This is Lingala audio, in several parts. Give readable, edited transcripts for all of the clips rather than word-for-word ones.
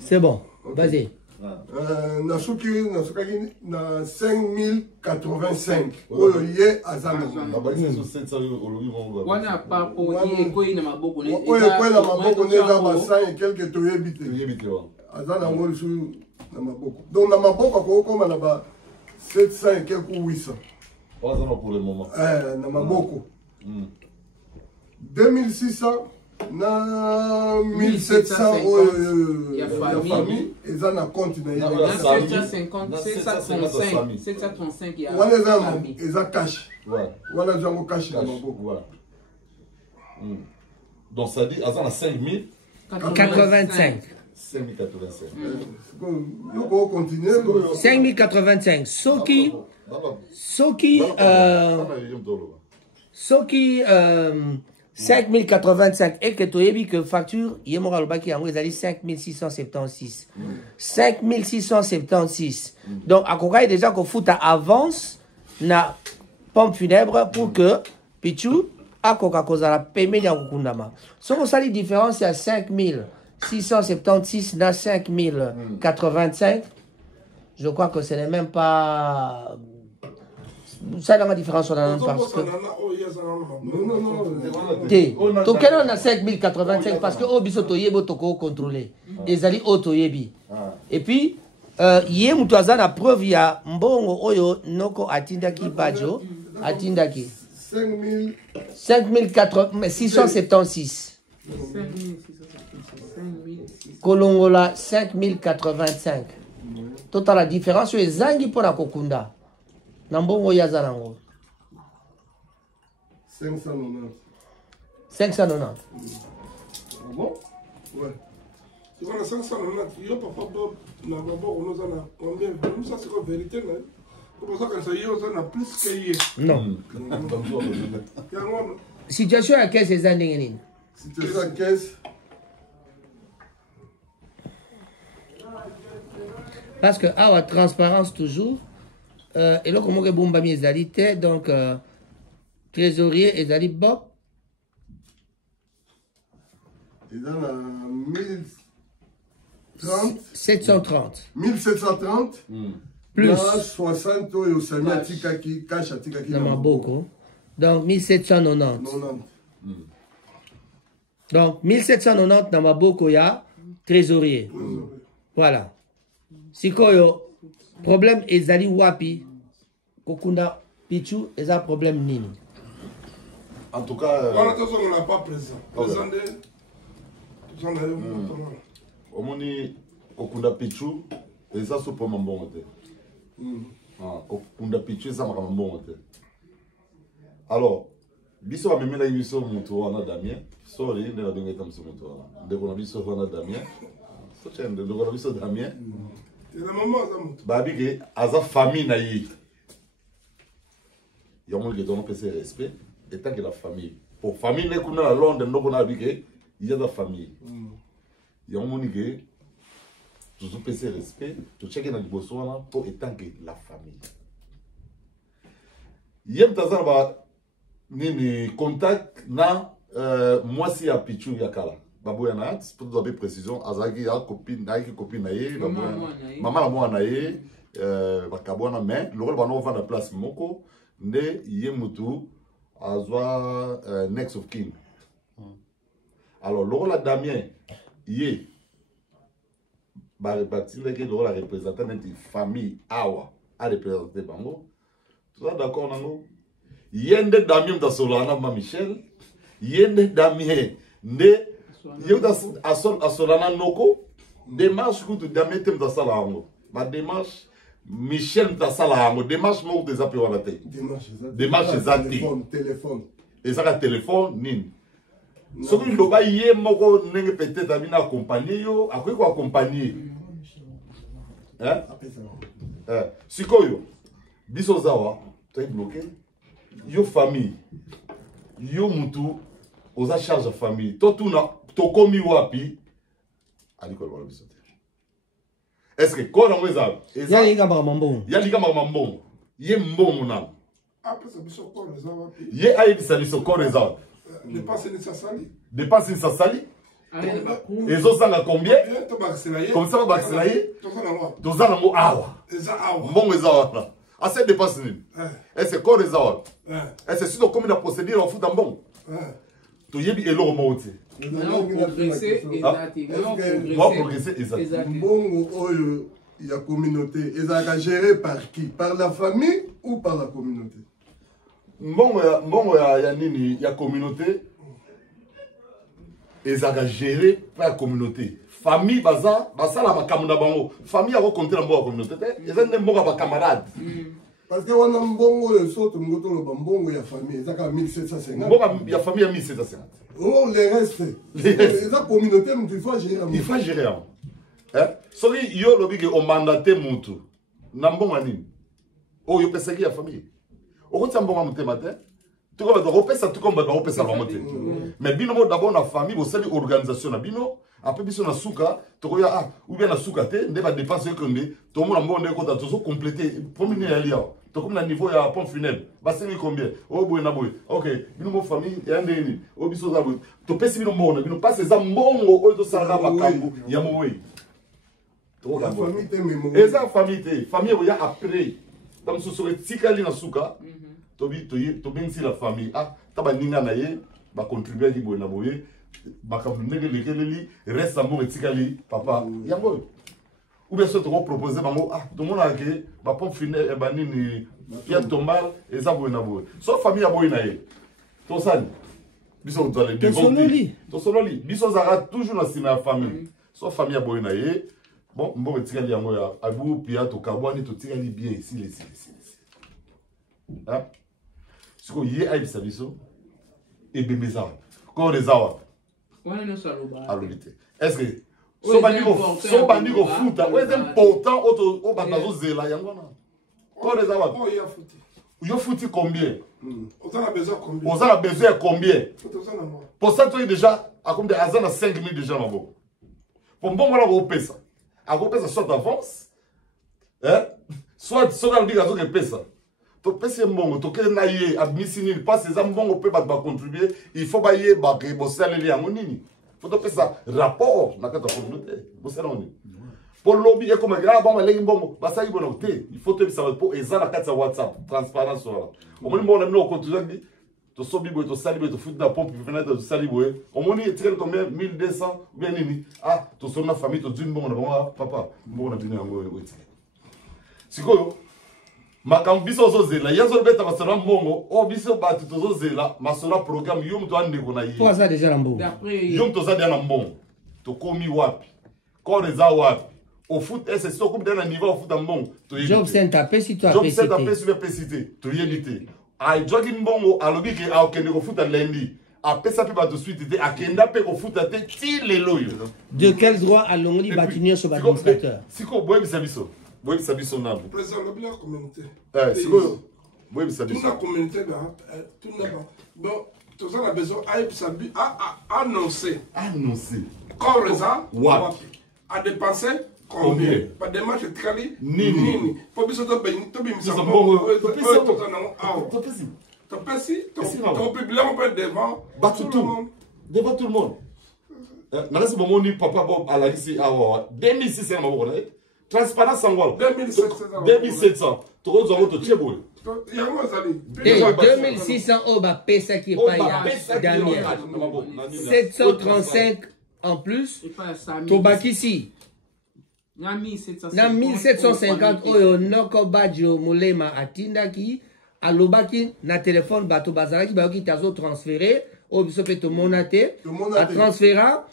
C'est bon, vas-y. Na 5085. Oyo ye azana. Wana papo ye ko ina maboko ne. Oyo ko na maboko ne za ba et quelques toyebite. Azana ngoli su na maboko. Donc na maboko ko koma na ba 700 et quelques 800. Pas pour le moment. Na maboko. 2600 na 1700 ya famille eza na compte na ye 750 735 ya famille eza cash wana zango cash na maboko donc ça dit azana 5085 5085 yoko continuer 5085 soki 5085 et que tu as dit que facture, il y a mon qui a 5676. 5676. Donc, à quoi déjà qu'on fout à avance na pompe funèbre pour que Pichou a quoi cause à la paiement d'un kundama. Ce qu'on sait la différence, c'est à 5676 na 5085. Je crois que ce n'est même pas. Ça la différence parce que toquel on a 5085 parce que obiso toyebo toko contrôler ezali otoyebi et puis yé mutu aza na preuve ya mbongo oyo noko atindaki bajo atindaki 5676 kolongola 5085 total la différence est zangi pour la kokunda. Nambongo yazanango 590. 590. Ah bon? Ouais. Tu vois, 590, il y a papa Bob, on a combien? Ça, c'est la vérité, non? Comment ça, quand ça y est, on a plus que non. Situation à caisse des années. Situation à caisse. Parce que, la transparence toujours. Et là, comment que Bombami est donc trésorier est Bob. Et dans la 1030. 730. 1730. Plus 60 au Sami Atikaki, cash Atikaki. Namaboko. Donc 1790. Donc 1790 Namaboko ya trésorier. Voilà. Sikoyo. Problème ezali wapi kokunda Pichou eza problème nini en tout cas on n'a pas présent omoni kokunda Pichou eza so pour mbongo te kokunda Pichou eza makambo mbongo te alors biso amemela biso mutu wana Damien sorry ndela bengeta muso mutu wana ndeko na biso wana Damien so chende ndeko na biso Damien Babi aza famille na yi. Yomon ke dono pese respect et tant que la famille. Pour famille ne kuna la Londres ndoko na bike il y a la famille. Yomon ke toujours pese respect to checker na liboso wana pour étant que la famille. Yem tazana ba nini contact na moi si a Pichou yakala. Babou yana pour vous avoir précision azaki ya copine na ye maman la moi na ye bakabona mais le rôle bano va na place moko nde ye mutu azwa next of kin alors le rôle Damien ye batile que le rôle représentant d'une famille awa a représenter bango tu es d'accord nango yende Damien da solana ma Michel yende Damien nde Yeuda asolana noko démarche que tu Damien tem da sala hango ma démarche Michel da sala hango démarche mo des appels à la tête démarche exacte téléphone et ça téléphone nin ce que le ba yé moko nenge peut-être ami na accompagner yo akoy ko accompagner hein sikoyo biso zawa tu es bloqué yo famille yo mutu oza charge de famille to tuna to komi wapi aliko wala bisote est-ce que ko na mweza ya liga mbongo ye mbongo na après biso ko les wapi ye ayi bisa biso ko les dépasse ni ça sali dépasse ni ça sali Et ça, ça combien? Comme ça, on va accélérer. Dans un mot, awa. Bon, les awa. À cette dépense, et c'est quoi les awa? Et c'est sûr comme la procédure en fout en bon. Tu y es et l'eau monte. Progresser, exact. Bon, il y a communauté. Et ça a géré par qui? Par la famille ou par la communauté? Bon, il y a communauté. Et ça a géré par la communauté. Famille, ça la bango. Famille a compté dans la communauté. Et ça n'est pas camarade. Parce que on a un bon le saut, il y a famille. Ça a 1750. Il y a famille à 1750. Oh, les restes. La communauté, il faut gérer. Il faut gérer. Sorry, yo lobi que on mandaté mutu. Nambon ani. Oh, yo pesa qui a famille. O ko tsambonga muté matin. Tu ko ba repesa tu ko ba repesa ba muté. Mais bino mo d'abord na famille, bo sali organisation na bino. Après biso na suka, to ko ya ou bien na suka te, ndé ba dépenser que ndé, to mo na mbonde ko ta to compléter premier ya lia. To comme na niveau ya pompe funèbre. Ba c'est combien? Oh boy na boy. OK, bino mo famille ya ndé. O biso za boy. To pesi bino mbonde, bino passe za mbongo o to sala ba kambu ya mo we. La famille te mémoire. Et ça famille te famille voya après tam so so tikali na suka to bien si la famille ah taba ninga na ye ba contribuer ki boye na boye ba ka ndenge lekeleli reste amour tikali papa yango ou bien so to proposer bango ah to mona ke ba pompe funèbre ba nini pierre tombale et ça boye na boye so famille ya boye na ye to sani biso to le to sololi biso zara toujours na sima ya famille so famille ya boye na ye. Bon, bon, tu as dit à Abou, Pia, to Carbone, tu as dit bien ici, ici. Hein? Ce qu'on y est, Aïb Sabiso, et Bébéza. Quand les Awa. Est-ce que. Son bandit au foot, est important au Batazo Zela, Yangona. Quand les Awa. Vous foutez combien? On a besoin combien? On a besoin combien? Pour ça, tu es déjà, à combien de hasard, 5 000 déjà, ma bon. Pour bon, voilà, vous payez ça. A repère ça soit d'avance, soit on dit que pèse ça. Tu pèses un bon, tu es naïe, admissini, pas ces ambons, on peut pas contribuer, il faut bailler, bosser les amonini. Faut que ça rapport dans la communauté. Bosser l'oni. Pour le lobby, comme un grand bon, les bon, bah ça y est bon côté. Il faut que ça pour et ça la carte WhatsApp, transparence voilà. Au moins bon, on a mis au continue. Tu sobi boy, tu sali boy, tu fous de la pompe, tu fais de sali boy. Au moins il tire combien 1200 ou bien nini. Ah, tu sonnes la famille, tu dis bon, papa, bon on a bien un boy. C'est quoi? Ma quand biso zozela, yazo beta basala mbongo, o biso batu to zozela, masala programme yum to ande ko na yi. Pour ça déjà lambo. Yum to za dia na mbongo. To komi wapi? Ko reza wapi? Au foot, c'est ça comme dans un niveau au foot en mbongo. Job Center, si tu as Job Center, PCT, tu y éviter. A jogging bongo alobi ke a okende ko futa lundi a pesa pe ba de suite te a kenda pe ko futa te ti lelo yo. De quel droit allons-nous bâtir sur l'administrateur? Siko boye bisabiso na président de la communauté siko boye bisabiso toute la communauté là tout n'a pas bon tout ça a besoin à annoncer quand raison à dépenser combien? Pas de match de Kali, Nini. Pour que ça te bénisse, tu bénisses. Tu devant tout le monde. Dans ce moment, papa Bob à la ici à 2006, c'est ma bonne. Transparence en wall. 2700. Tu vas au tu 2600 au bas pesa qui est pas Damien. 735 en plus. Tobaki ici. Na 1750 oyo noko badio mulema atindaki alobaki na téléphone bato bazaraki bayoki tazo transférer o biso pe to monate a transféra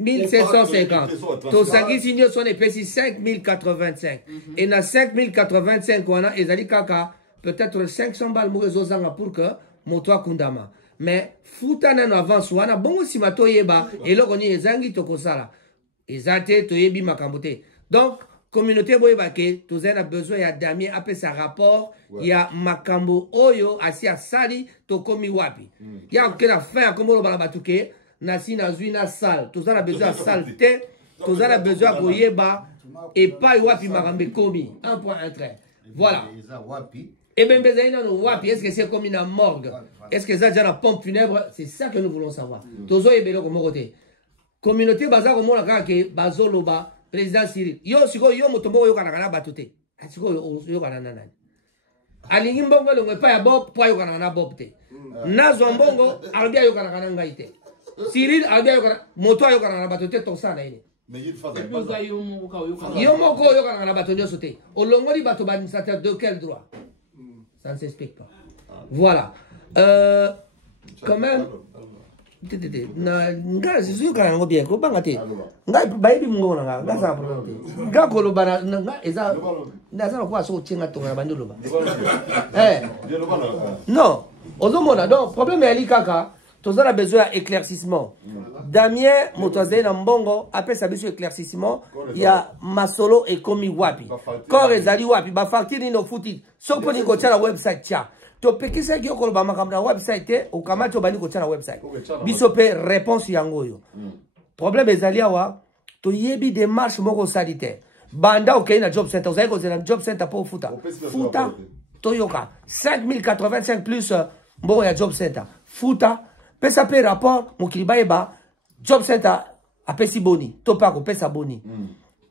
1750 to sangi sinyo son epesi 5085 et na 5085 wana ezali kaka peut-être 500 balles morezo zanga pour que moto akundama mais futa nano avance wana bongo sima toyeba eloko ni ezangi tokosala ezate toyebi makambo te. Donc, communauté boyebake, tous a besoin ya Damien après sa rapport, il y a makambo oyo asi a sali to komi wapi. Il y a aucune affaire comme le balabatuke, nasi na zui na sale, tous a besoin de saleté, tous a besoin boyeba et pas wapi marambe komi. Un point, un trait. Voilà. Et bien, wapi, est-ce que c'est comme une morgue? Est-ce que ça déjà la pompe funèbre? C'est ça que nous voulons savoir. Tozo ebelo comme côté. communauté baza komona kaka ke bazoloba président Cyril yo sikoyo yo moto moko oyokana na bato te sikoyo oyokana na nani alingi mbongo elongo epai ya Bob po ayokana na Bob te nazwa mbongo alobi ayokana na ngai te Cyril alobi ayokana moto ayokana na bato te tosala ene yo moko oyokana na bato nyonso te olongoli bato baadministrateur de quel droit ça ne s'explique pas voilà quand même nga zizuyokana nango bien kobanga te ngai bayebi mongongo na nga ngazala problème te nga koloba nga eza naza nakoa so otienga tonga na bandi oloba non ozomona donc problème eyali kaka toza na besoin ya éclaircissement Damien moto azali na mbongo apesa biso éclaircissement ya masolo ekomi wapi corps ezali wapi bafacture nini ofuti soki mpo nini kotia na website tia topekisaki yo koloba makambo na website te okamati obandi kotia na website biso mpe réponse yango oyo problème ezali awa toyebi démarche moko osali te banda okei na job center ozali kozela na job center mpo ofuta futa toyoka 5085 plus mbongo ya job center futa pesa mpe rapport mokili bayeba job center apesi boni to mpe akopesa boni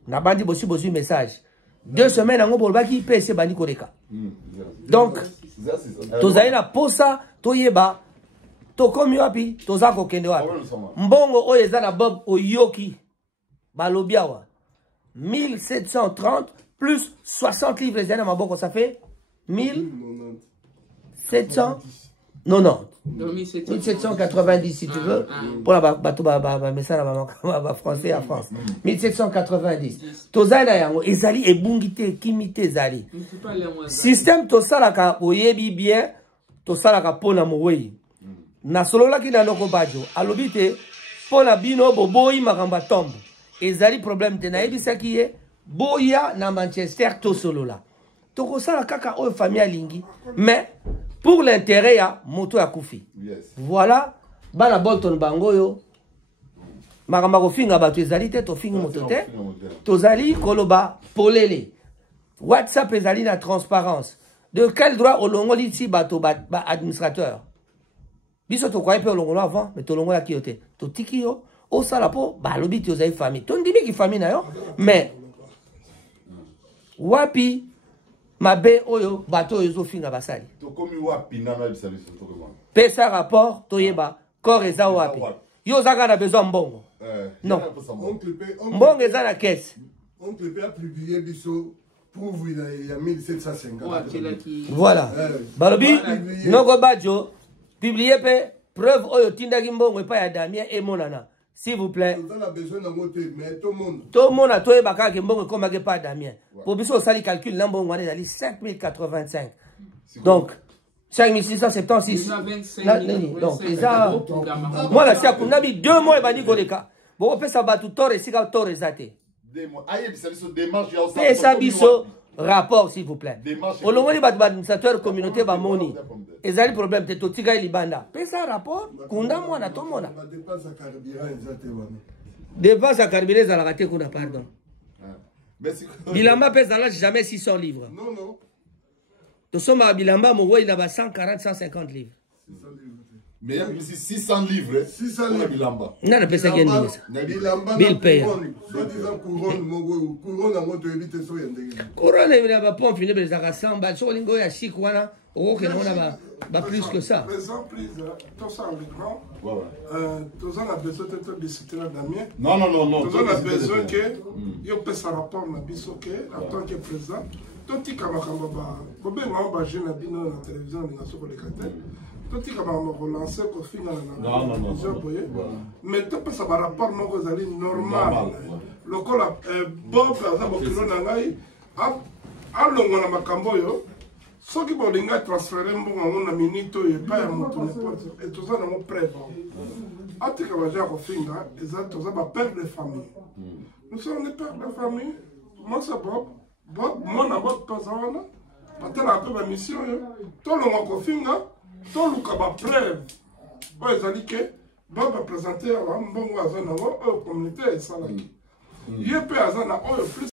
na bandi bozwi message 2 semaines yango bolobaki mpe esi ebandi koleka donc tozali na posa toyeba tokomi wapi toza kokende wapi mbongo oyo eza na Bob oyoki balobi awa 1730 plus 60 livres ezali na maboko ça fait 1790 si tu veux pour la bateau message ba français à France 1790 tozali na yango ezali ebungite kimite ezali système tosalaka oyebi bien tosalaka pona moweyi na sololaki na loko bajo alobi te pona bino boboyi makambo tombe ezali problème te nayebisaki ye boya na Manchester to solola tokosala kaka oyo famille alingi mais pour l'intérêt ya moto ya kufi voilà bana Bolton bangoyo makambo kofinga bato ezali te tofingi moto te tozali koloba polele WhatsApp ezali na transparence de quel droit olongoli ti bato ba administrateur biso tokwaye mpe olongolo avant mais tolongolaki yo te totiki yo osala po balobi ti ozali famille tondimiki famille na yo mais wapi mabe oyo bato oyo ezofinga basali tokomi wapi nana bisa biso tokoma pesa rapport toyeba corps eza wapi yo ozaka na besoin mbongo non mbongo eza na caisse oncle pe a publié biso prouve il y a 1750 voilà balobi noko bajo publier pe preuve oyo tindaki mbongo epai ya Damien emonana s'il vous plaît tout le monde a trouvé bakaki mbongo komaki pa Damien pour biso osali calcul na mbongo wana ezali 5085 donc 5676 donc eza mwana si akundabi 2 mois ebandi koleka bokopesa bato tore esika tore eza te pesa biso rapport s'il vous plaît olongoli bato baadministrateur communauté bamoni ezali problème te totika libanda pesa rapport kunda mwana tomona dépense ya carburant ezalaka te kuna pardon bilamba mpe ezala jamais 600 livres tosombaka bilamba mowei na ba 140 150 livres mais il y a 600 livres 600 livres bilamba nana pesa ke nini ça bill paye couronne na ba pompe funèbre ezaka 100 ba so lingo ya chic wana okokena wana ba plus que ça tout ça en grand tous on a besoin de discuter Damien non tous on a besoin que yo pesa rapport na biso que en tant que président totika makambo ba bobenga ba jeune bino na télévision na soko le kate totika ba relancer ko finga na mais to pesa ba rapport moko ezali normal lokola Bob za bokilo na ngai alongo na makambo yo soki bolinga transférer mbongo na minute oyo epai ya moto n'importe et toza nango prêt atika baja kofinga eza toza bapère de famille nous sommes des pères de famille moi c'est Bob mona Bob toza wana batala mpe bamission oyo tolonga kofinga toluka bapreuve oyo ezali ke Bob apresente awa mbongo aza nango oyo communauté esalaki ye mpe aza na oyo plus